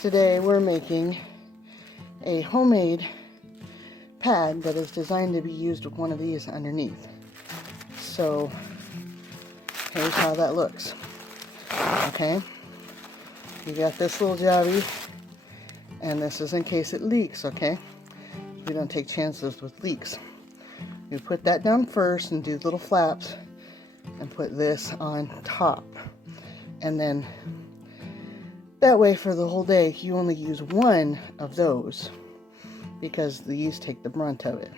Today we're making a homemade pad that is designed to be used with one of these underneath. So here's how that looks. Okay, you got this little jobby, and this is in case it leaks. Okay, you don't take chances with leaks. You put that down first and do little flaps and put this on top, and then that way for the whole day you only use one of those because these take the brunt of it.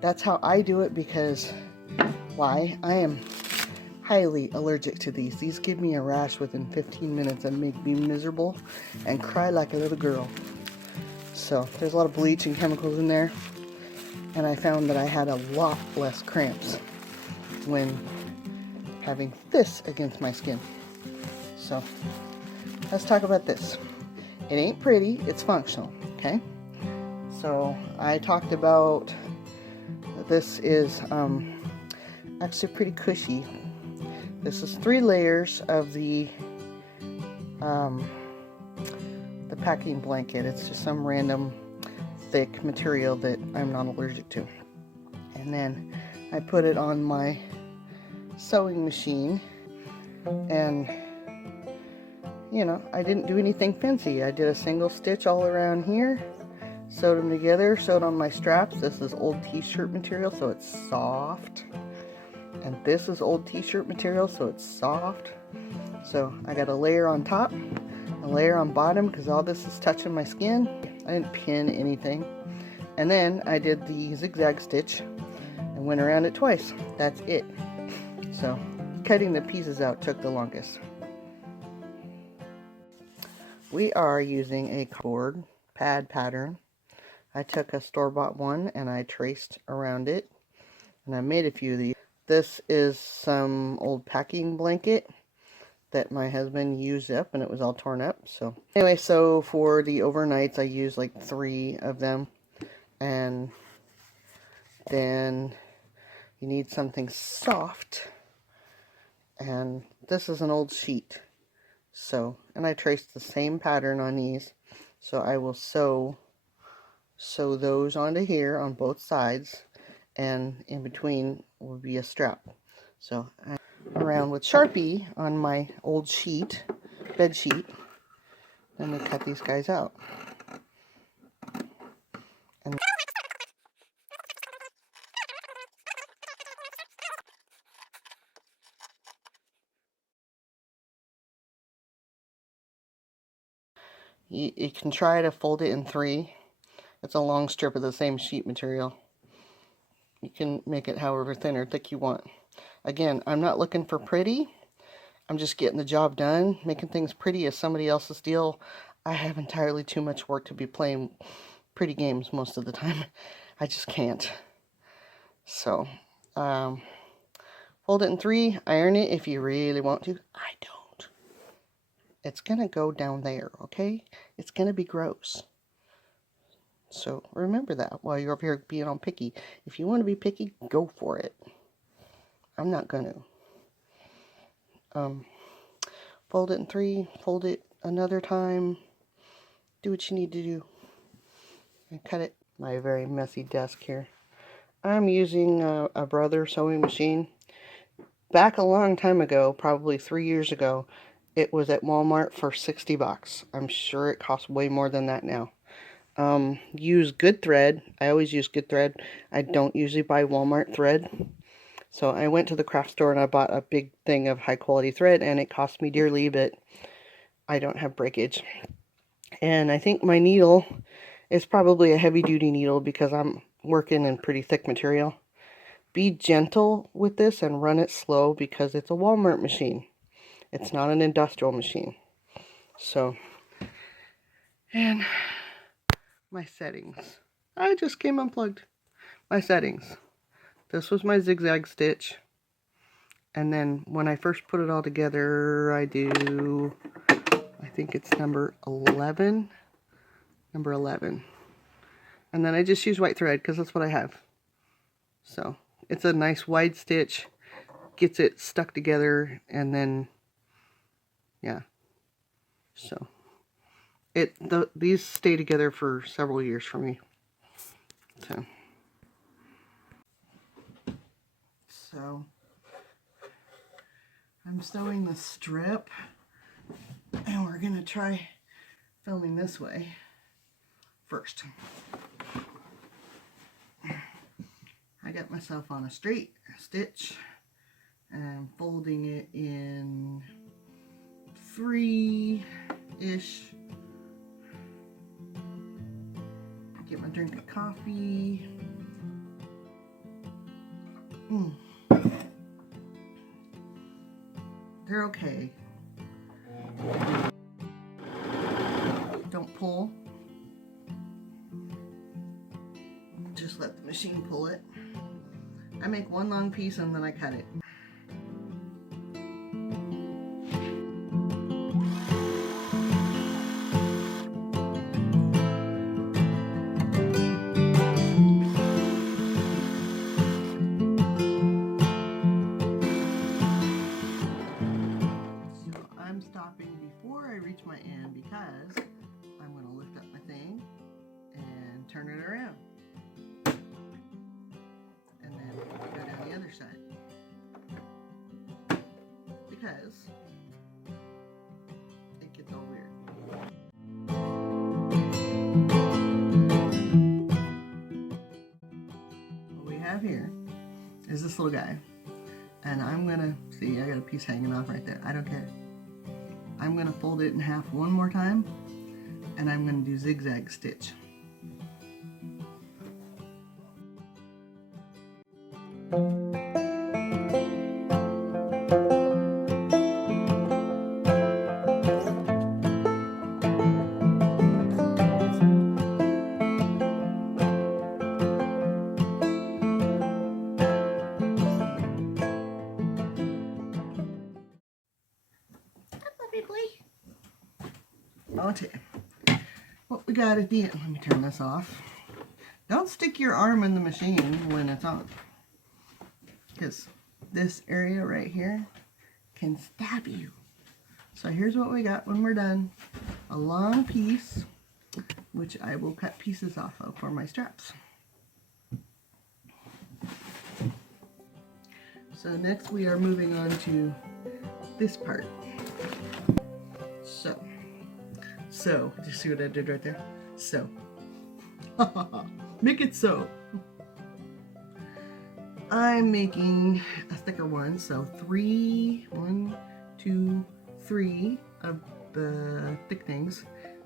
That's how I do it because why? I am highly allergic to these. These give me a rash within 15 minutes and make me miserable and cry like a little girl. So there's a lot of bleach and chemicals in there, and I found that I had a lot less cramps when having this against my skin. So let's talk about this. It ain't pretty, it's functional, okay? So I talked about this is actually pretty cushy. This is 3 layers of the packing blanket. It's just some random thick material that I'm not allergic to. And then I put it on my sewing machine, and you know, I didn't do anything fancy. I did a single stitch all around here, sewed them together, sewed on my straps. This is old t-shirt material, so it's soft. And this is old t-shirt material, so it's soft. So I got a layer on top, a layer on bottom, because all this is touching my skin. I didn't pin anything. And then I did the zigzag stitch and went around it twice. That's it. So cutting the pieces out took the longest. We are using a cardboard pad pattern. I took a store-bought one and I traced around it, and I made a few of these. This is some old packing blanket that my husband used up, and it was all torn up. So anyway, so for the overnights I used like 3 of them, and then you need something soft, and this is an old sheet. So, and I traced the same pattern on these, so I will sew those onto here on both sides, and in between will be a strap. So I around with Sharpie on my old sheet, bed sheet, then we cut these guys out. And you can try to fold it in 3. It's a long strip of the same sheet material. You can make it however thin or thick you want. Again, I'm not looking for pretty. I'm just getting the job done. Making things pretty is somebody else's deal. I have entirely too much work to be playing pretty games most of the time. I just can't. So, fold it in 3, iron it if you really want to. I don't. It's gonna go down there, okay? It's gonna be gross. So remember that while you're up here being all picky. If you want to be picky, go for it. I'm not gonna. Fold it in 3, fold it another time. Do what you need to do. And cut it. My very messy desk here. I'm using a Brother sewing machine. Back a long time ago, probably 3 years ago, it was at Walmart for $60. I'm sure it costs way more than that now. Use good thread. I always use good thread. I don't usually buy Walmart thread. So I went to the craft store and I bought a big thing of high quality thread, and it cost me dearly, but I don't have breakage. And I think my needle is probably a heavy duty needle because I'm working in pretty thick material. Be gentle with this and run it slow because it's a Walmart machine. It's not an industrial machine. So, and my settings. I just came unplugged. My settings. This was my zigzag stitch. And then when I first put it all together, I do, I think it's number 11. Number 11. And then I just use white thread because that's what I have. So, it's a nice wide stitch. Gets it stuck together, and then, yeah. So, These stay together for several years for me. So I'm sewing the strip, and we're gonna try filming this way first. I got myself on a straight stitch and folding it in 3-ish. Get my drink of coffee. They're okay. Don't pull. Just let the machine pull it. I make one long piece and then I cut it. Before I reach my end, because I'm going to lift up my thing and turn it around, and then go down the other side, because it gets all weird. What we have here is this little guy, and I'm going to see, I got a piece hanging off right there. I don't care. I'm going to fold it in half one more time, and I'm going to do zigzag stitch. Okay, what we got at the end, let me turn this off. Don't stick your arm in the machine when it's on, because this area right here can stab you. So here's what we got when we're done. A long piece, which I will cut pieces off of for my straps. So next we are moving on to this part. So, did you see what I did right there? So. Make it so. I'm making a thicker one, so 3 of the thick things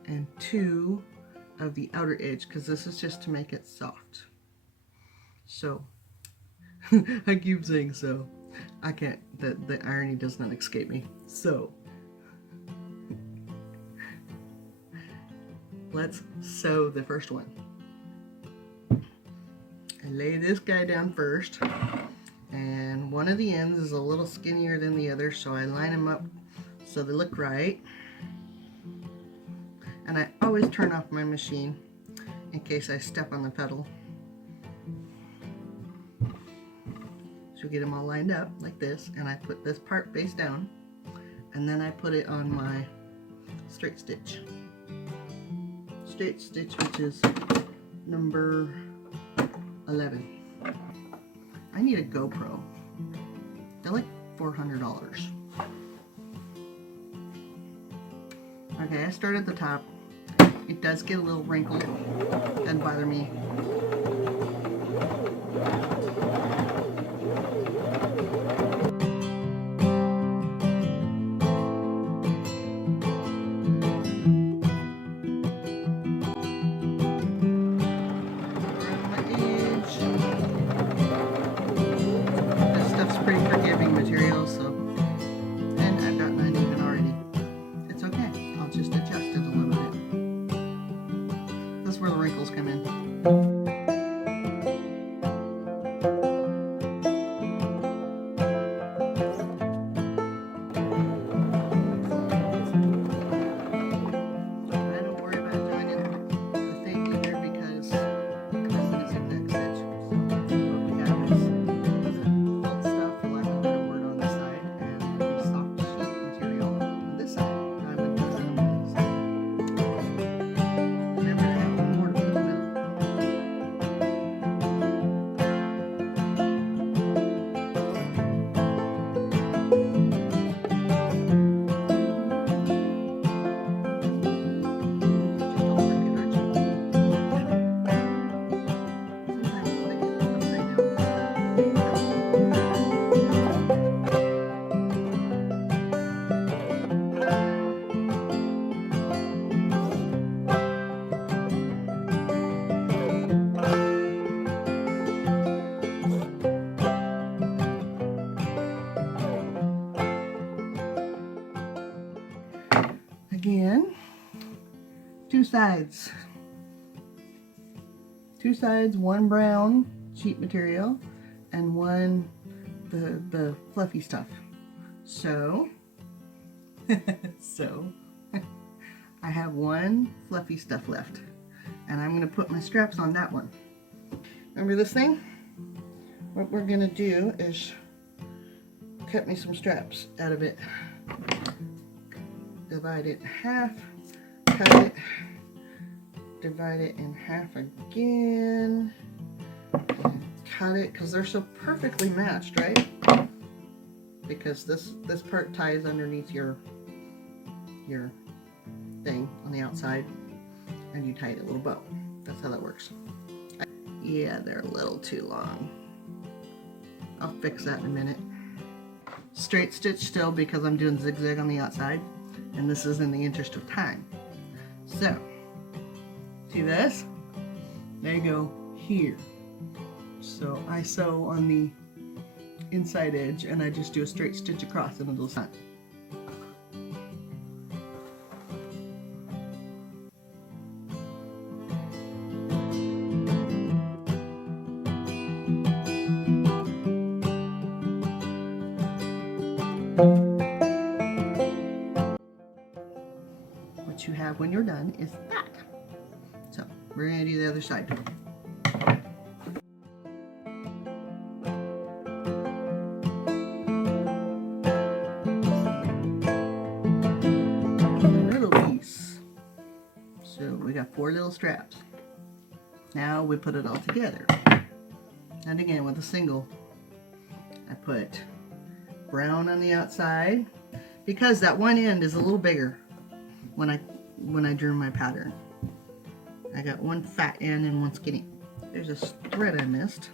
and 2 of the outer edge, because this is just to make it soft. So, I keep saying so. I can't, the irony does not escape me. So. Let's sew the first one. I lay this guy down first, and one of the ends is a little skinnier than the other, so I line them up so they look right. And I always turn off my machine in case I step on the pedal. So get them all lined up like this, and I put this part face down, and then I put it on my straight stitch. Straight stitch, which is number 11. I need a GoPro. They're like $400. Okay, I start at the top. It does get a little wrinkled. Doesn't bother me. Pretty forgiving material, so, and I've got mine even already. It's okay, I'll just adjust it a little bit. That's where the wrinkles come in. two sides. Two sides, one brown sheet material and one the fluffy stuff. So I have one fluffy stuff left, and I'm gonna put my straps on that one. Remember this thing? What we're gonna do is cut me some straps out of it. Divide it in half, cut it, divide it in half again, and cut it, because they're so perfectly matched, right? Because this part ties underneath your thing on the outside, and you tie it a little bow. That's how that works. Yeah, they're a little too long. I'll fix that in a minute. Straight stitch still because I'm doing zigzag on the outside, and this is in the interest of time. So, see this? They go here. So I sew on the inside edge, and I just do a straight stitch across and it'll snap. What you have when you're done is that. So we're going to do the other side. Little piece. So we got 4 little straps. Now we put it all together. And again with a single, I put brown on the outside because that one end is a little bigger when I drew my pattern. I got one fat end and one skinny. There's a thread I missed.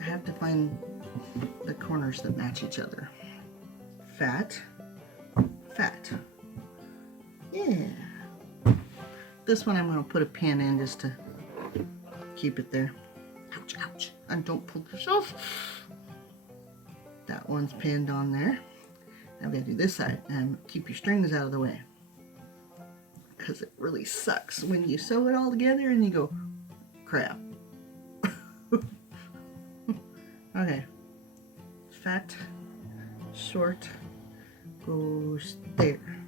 I have to find the corners that match each other. Fat, fat. Yeah. This one I'm going to put a pin in just to keep it there. Ouch, ouch. And don't pull this off. That one's pinned on there. Now we gotta do this side and keep your strings out of the way, because it really sucks when you sew it all together and you go, crap. Okay. Fat, short, goes there.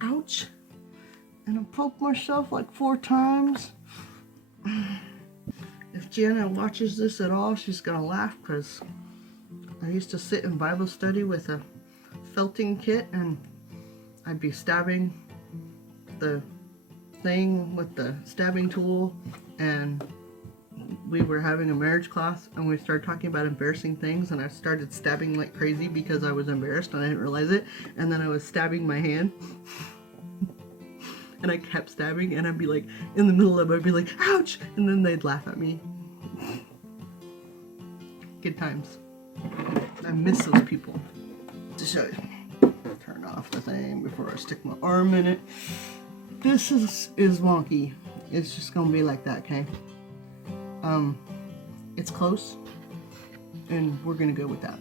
Ouch. And I poked myself like 4 times. If Jenna watches this at all, she's gonna laugh, because I used to sit in Bible study with a felting kit, and I'd be stabbing the thing with the stabbing tool, and we were having a marriage class, and we started talking about embarrassing things, and I started stabbing like crazy because I was embarrassed and I didn't realize it, and then I was stabbing my hand. And I kept stabbing, and I'd be like, in the middle of it, I'd be like, ouch! And then they'd laugh at me. Good times. I miss those people. To show you. Turn off the thing before I stick my arm in it. This is wonky. It's just gonna be like that, okay? It's close, and we're gonna go with that.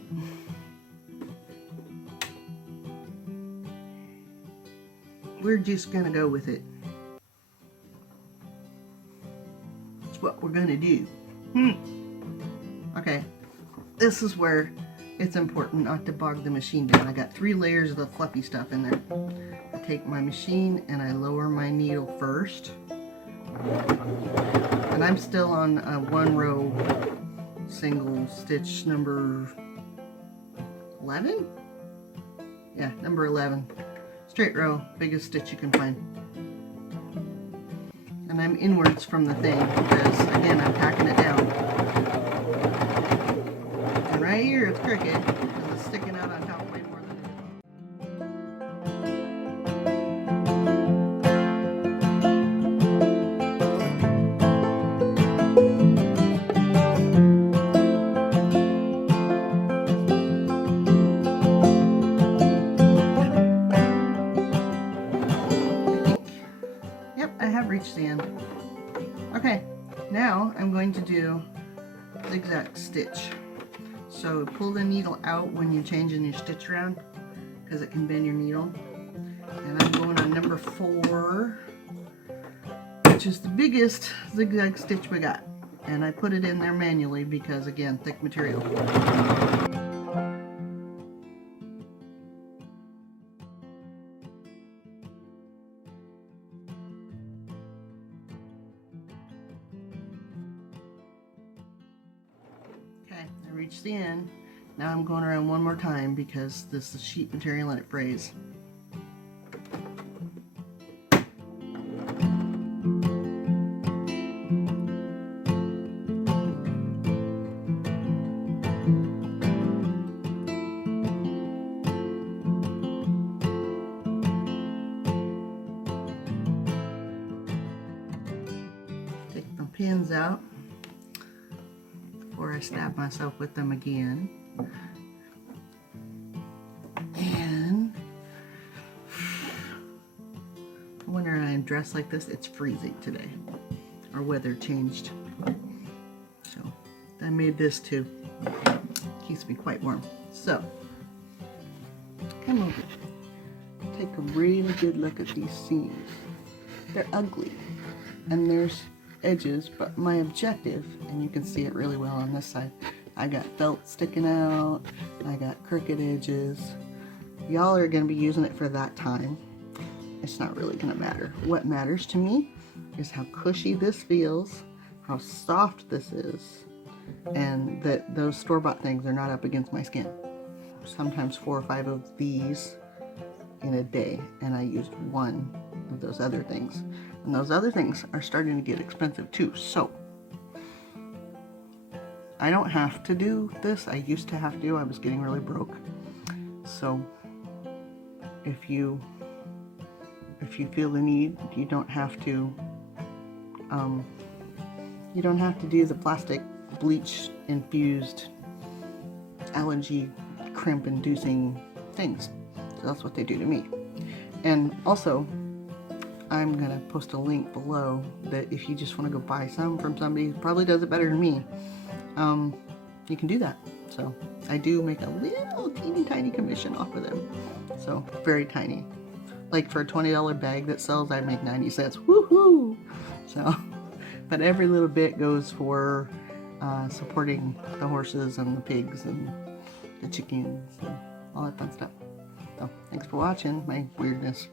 We're just gonna go with it. That's what we're gonna do. Okay, this is where it's important not to bog the machine down. I got 3 layers of the fluffy stuff in there. I take my machine and I lower my needle first. And I'm still on a 1 row single stitch number 11? Yeah, number 11. Straight row, biggest stitch you can find. And I'm inwards from the thing because, again, I'm tacking it down. And right here it's crooked because it's sticking out on top way more than I have reached the end. Okay, now I'm going to do zigzag stitch. So pull the needle out when you're changing your stitch around, because it can bend your needle. And I'm going on number 4, which is the biggest zigzag stitch we got. And I put it in there manually because, again, thick material. Okay, I reached the end. Now I'm going around one more time because this is sheet material and it frays. Take the pins out before I stab myself with them again. And when I'm dressed like this, it's freezing today. Our weather changed. So I made this too. Keeps me quite warm. So come over. Take a really good look at these seams. They're ugly and there's edges, but my objective, and you can see it really well on this side, I got felt sticking out, I got crooked edges. Y'all are going to be using it for that time. It's not really going to matter. What matters to me is how cushy this feels, how soft this is, and that those store-bought things are not up against my skin. Sometimes 4 or 5 of these in a day, and I used 1 of those other things. And those other things are starting to get expensive too. So I don't have to do this. I used to have to. I was getting really broke. So if you feel the need, you don't have to do the plastic bleach infused allergy cramp inducing things. So that's what they do to me. And also, I'm gonna post a link below that if you just want to go buy some from somebody who probably does it better than me, you can do that. So I do make a little teeny tiny commission off of them. So very tiny. Like for a $20 bag that sells, I make 90 cents. Woohoo! So, but every little bit goes for supporting the horses and the pigs and the chickens and all that fun stuff. So thanks for watching my weirdness.